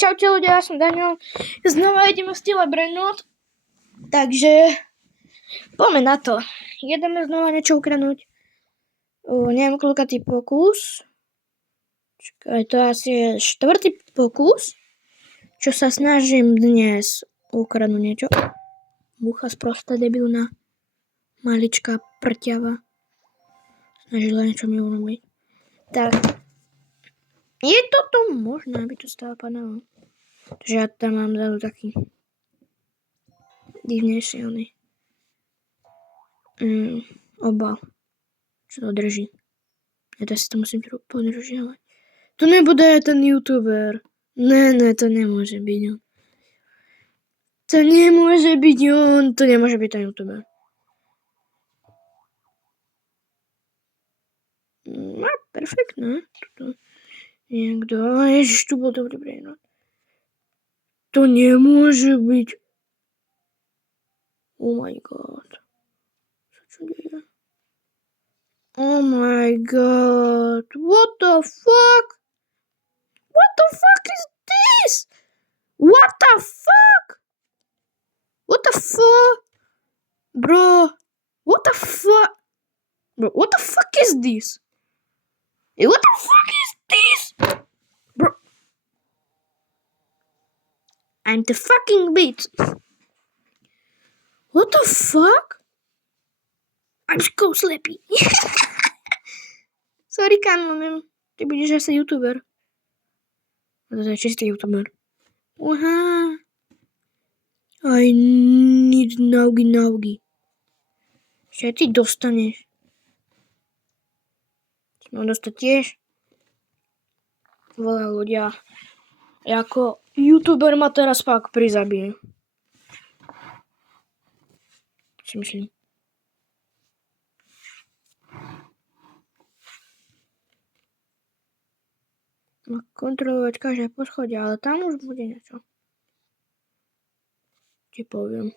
Čaute ľudia, ja som Daniel. Znova ideme v style Brainrot. Takže poďme na to. Ideme znova niečo ukradnúť. Neviem koľkatý pokus. Čakaj, to asi je 4. pokus, čo sa snažím dnes ukradnúť niečo. Mucha sprostá debilná. Maličká prťava. Snažila niečo mi urobiť. Tak. Je toto možné, aby to stále padalo? Takže ja tam mám zadu taký divnejší obal, čo to drží. Ja to si to musím podržiavať. To nebude ten youtuber. Ne, to nemôže byť on. To nemôže byť on. To nemôže byť ten youtuber. No, perfektné. Toto. Niekto. Ježiš, tu bol dobrý Brainrot. To nemôže byť. Oh my god. Čo deje? Oh my god. What the fuck? What the fuck is this? What the fuck? What the fuck? Bro. What the fuck? Bro, what the fuck is this? Hey, what the fuck is this? Bro. I'm the fucking beat. What the fuck? I'm so sleepy. Sorry, kanon. Ty budeš asi youtuber. To je čistý youtuber. Aha. I need naugy. Čo ty dostaneš? Mám dostať tiež. Veľa ľudia. Ako youtuber ma teraz fakt prizabije. Si myslím. Má kontrolovať každé poschodie, ale tam už bude niečo. Ti poviem.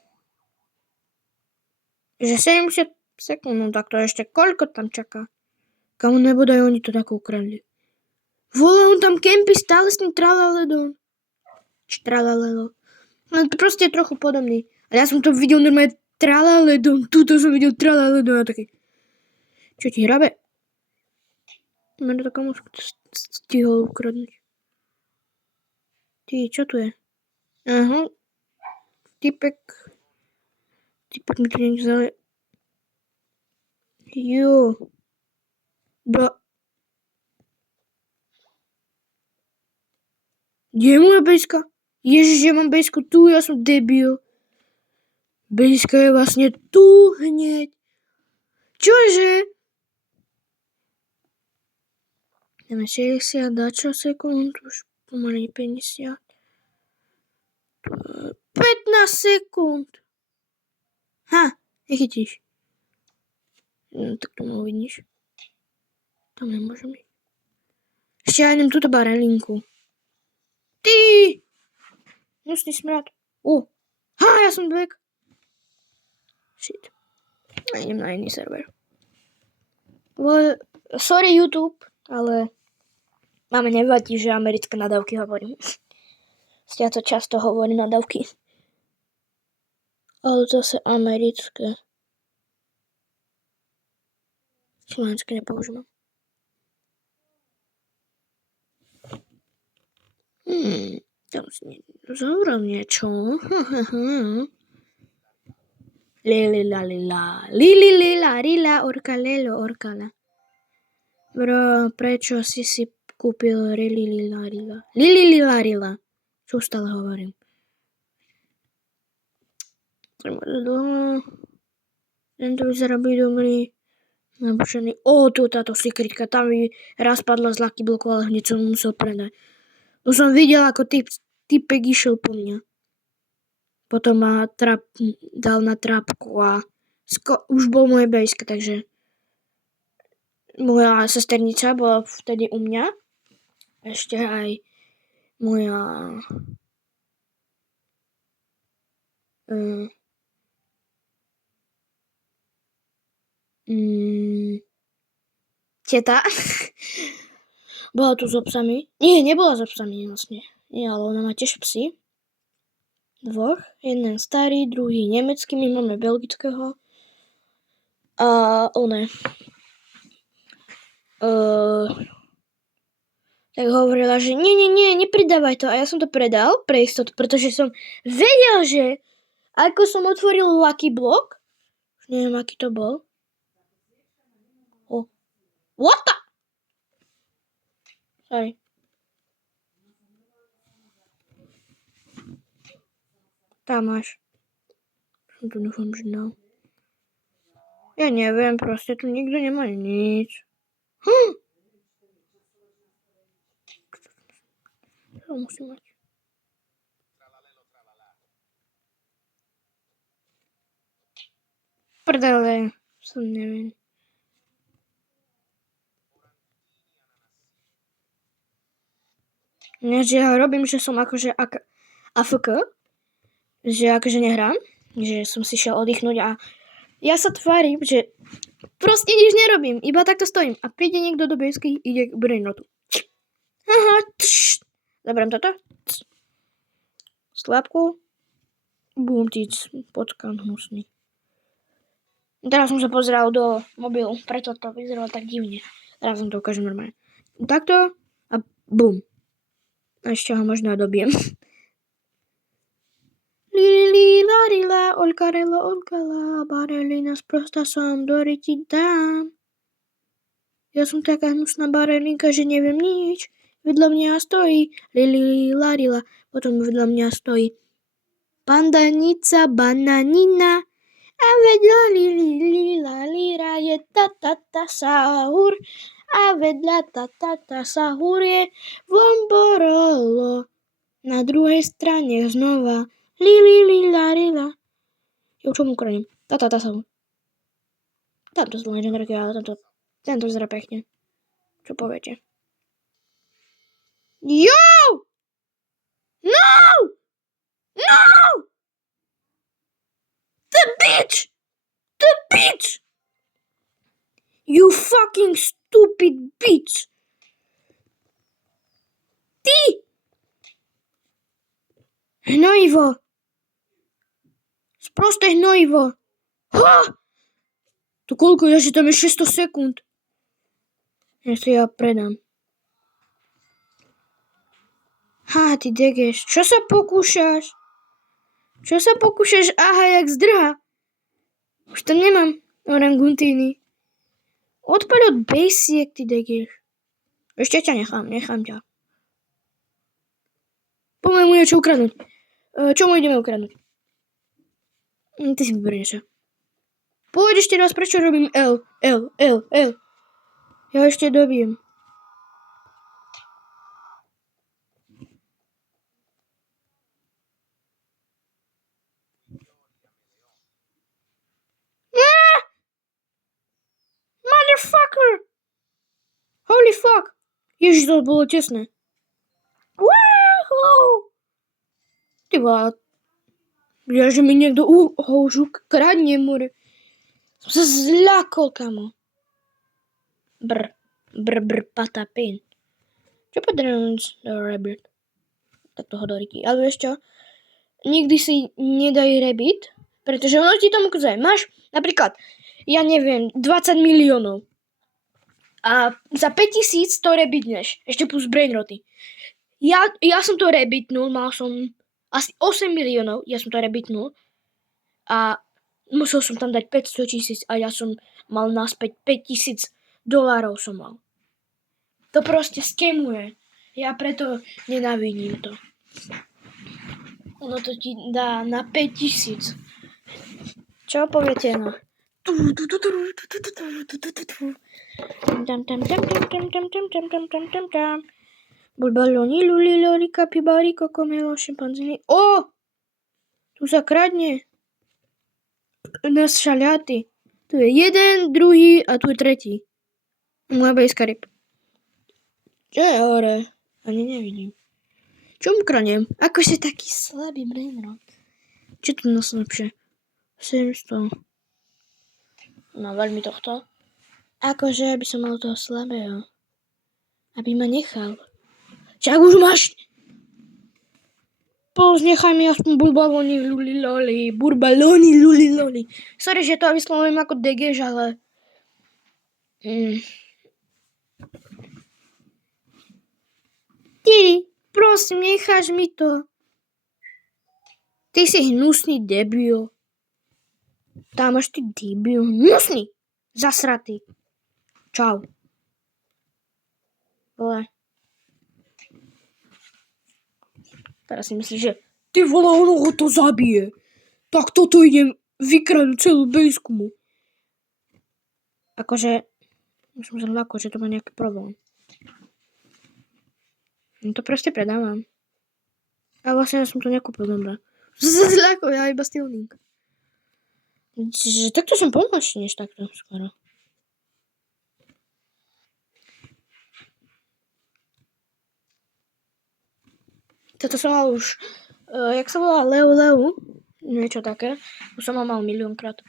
Že 70 sekúnd, no tak to ešte koľko tam čaká? Kamu nebodaj oni to tak ukradli. Vole, on tam kempí stále s tým tralaledom. Či tralalelo. No to proste je trochu podobný. Ale ja som to videl normálne tralaledom. Tuto som videl tralaledom a taký. Čo ti hrabe? Mene to kamu stihol ukradnúť. Ty, čo tu je? Aha. Typek mi tu niekde vzali. Jo. Bro. Kde je moja bejska? Ježiš, ja mám bejsku tu, ja som debil. Bejska je vlastne tu hneď. Čože? Dáme 60 dačo sekúnd, už pomaly 50. 15 sekúnd. Ha, nechytíš. No, tak to ma uvidíš. Tam nemôžem byť. Ešte ja idem túto barelinku. Ty! Hnusný smrad. Ha, ja som back. Shit. A idem na iný server. Well, sorry YouTube, ale máme nevadí, že americké nadávky hovorím. Ja to často hovorím nadávky. Ale zase americké. Slovenské nepoužívam. Tam si zaural niečo. Lila, orkalelo, orkala. Bro, prečo si kúpil rila? Čo stále hovorím? Tento vyzerá byť dobrý. Nabušený. Tu táto sekretka. Tam mi raz padla z Lucky Blocku, ale hneď som musel predať. Už som videl, ako typek išiel po mňa. Potom ma dal na trapku a už bol moje bejska, takže moja sesternica bola vtedy u mňa. Ešte aj moja teta bola tu so psami. Nie, nebola so psami vlastne. Nie, ale ona má tiež psy. Dvoch. Jeden starý, druhý nemecký, my máme belgického. A one. Tak hovorila, že nie, nepridávaj to. A ja som to predal pre istotu, pretože som vedel, že ako som otvoril Lucky Block, už neviem, aký to bol. What the? Sorry. Tam máš. Som tu dúfam, že dal. Ja neviem, proste tu nikto nemá nič. To musím mať. Prdele, som neviem. Nie, že ja robím, že som akože AFK, že akože nehrám, že som si šiel oddychnúť a ja sa tvárim, že proste nič nerobím, iba takto stojím a príde niekto do BSky, ide k brainrotu. Aha, zaberám toto. Slabku. Bumtic, počkan hnusný. Teraz som sa pozeral do mobilu, preto to vyzeralo tak divne. Teraz som to ukážem normálne. Takto a bum. A ešte ho možno dobijem. Lili, larila, olkarela, olkala, barelina, sprosta som, Dori ti dám. Ja som taká hnusná barelinka, že neviem nič. Vedľa mňa stojí Lili, larila, potom vedľa mňa stojí pandanica, bananina. A vedľa lila lira je ta sahur. A vedľa ta sahur je vomborolo. Na druhej strane znova lila lila. Jo, čo mu kránim? Ta sahur. Tamto sú legendárky, ale tento vyzerá pekne. Čo poviete? Jo! No! No! The bitch! The bitch! You fucking stupid bitch! Ty! Hnojivo! Sprosté hnojivo! Ha! To koľko je, že tam je 600 sekúnd? Ja si ja predám. Ha, ty degeš. Čo sa pokúšaš? Aha, jak zdrha. Už to nemám. Orangutíny. Odpaľ od basiek, ty degeš. Ešte ťa nechám ťa. Poďme mu niečo ukradnúť. Čo mu ideme ukradnúť? Ty si vyberieš. Povedz ešte raz, prečo robím L. Ja ešte dobijem. Motherfucker! Holy fuck! Ježiš, to bolo tesné. Woohoo! Ty vole. Ja, že mi niekto už kradne, more. Som sa zľakol, kamo. Patapin. Čo podrejúc do rabbit? Tak toho do Riky. Ale vieš čo? Nikdy si nedaj rabbit, pretože ono ti tomu kúzaj. Máš napríklad, ja neviem, 20 miliónov. A za 5000 to rabbitneš. Ešte plus brainroty. Ja som to rabbitnul, mal som asi 8 miliónov, ja som to rabbitnul. A musel som tam dať 500 000 a ja som mal naspäť $5000 som mal. To proste skemuje. Ja preto nenávidím to. Ono to ti dá na 5000. Čo poviete na? Bulbaloni, lulilori, kapibari, kokomelo, šimpanzini. O! Tu sa kradne. Nás šaliaty. Tu je jeden, druhý a tu je tretí. Moja bejská ryb. Čo je hore? Ani nevidím. Čo mu kradnem? Ako si taký slabý brainrot. Čo tu nás lepšie? 700. No veľmi tohto. Akože by som mal toho slabého. Aby ma nechal. Čak už máš Plus nechaj mi aspoň burbalóny, luliloli, burbalóny, luliloli. Sorry, že to vyslovujem ako degež, ale... Ty, prosím, necháš mi to. Ty si hnusný debil. Tam máš ty debil. Hnusný. Zasratý. Čau. Vole. Teraz si myslíš, že ty vole, ono ho to zabije. Tak toto idem vykradnúť celú bejskumu. Akože, už som sa ľako, že to má nejaký problém. No to proste predávam. A vlastne ja som to nekúpil, dobré. Zľako, ja iba stylník. Že takto som pomalší, než takto skoro. Toto som mal už, jak sa volá, Leu, niečo také. Už som ho mal miliónkrát.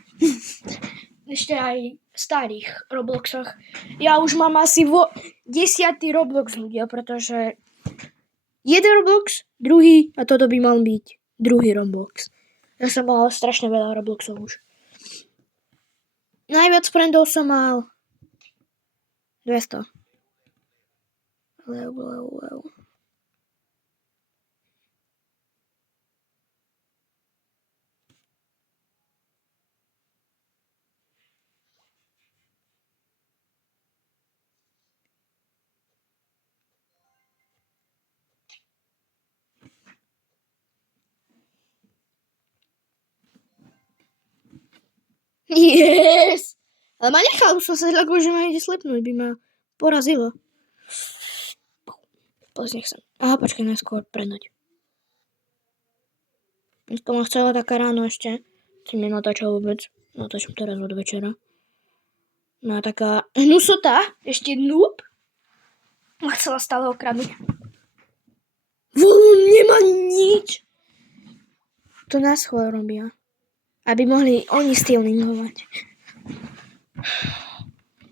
Ešte aj v starých Robloxoch. Ja už mám asi 10. Roblox ľudia, pretože jeden Roblox, druhý, a toto by mal byť druhý Roblox. Ja som mal strašne veľa Robloxov už. Najviac friendov som mal 200. Leu. Yes! Ale ma nechal, už som sa zľakol, že ma ide slepnúť, by ma porazilo. Nech sa. Aha, počkaj, najskôr prednať. Dneska ma chcela taká ráno ešte. Si mi natáčal vôbec. Natáčam teraz od večera. No a taká hnusota, ešte noob. Ma chcela stále okradnúť. On nemá nič. To nás schvál robia. Aby mohli oni stealingovať.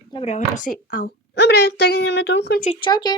Dobre, ale to si... Au. Dobre, tak ideme to ukončiť. Čaute.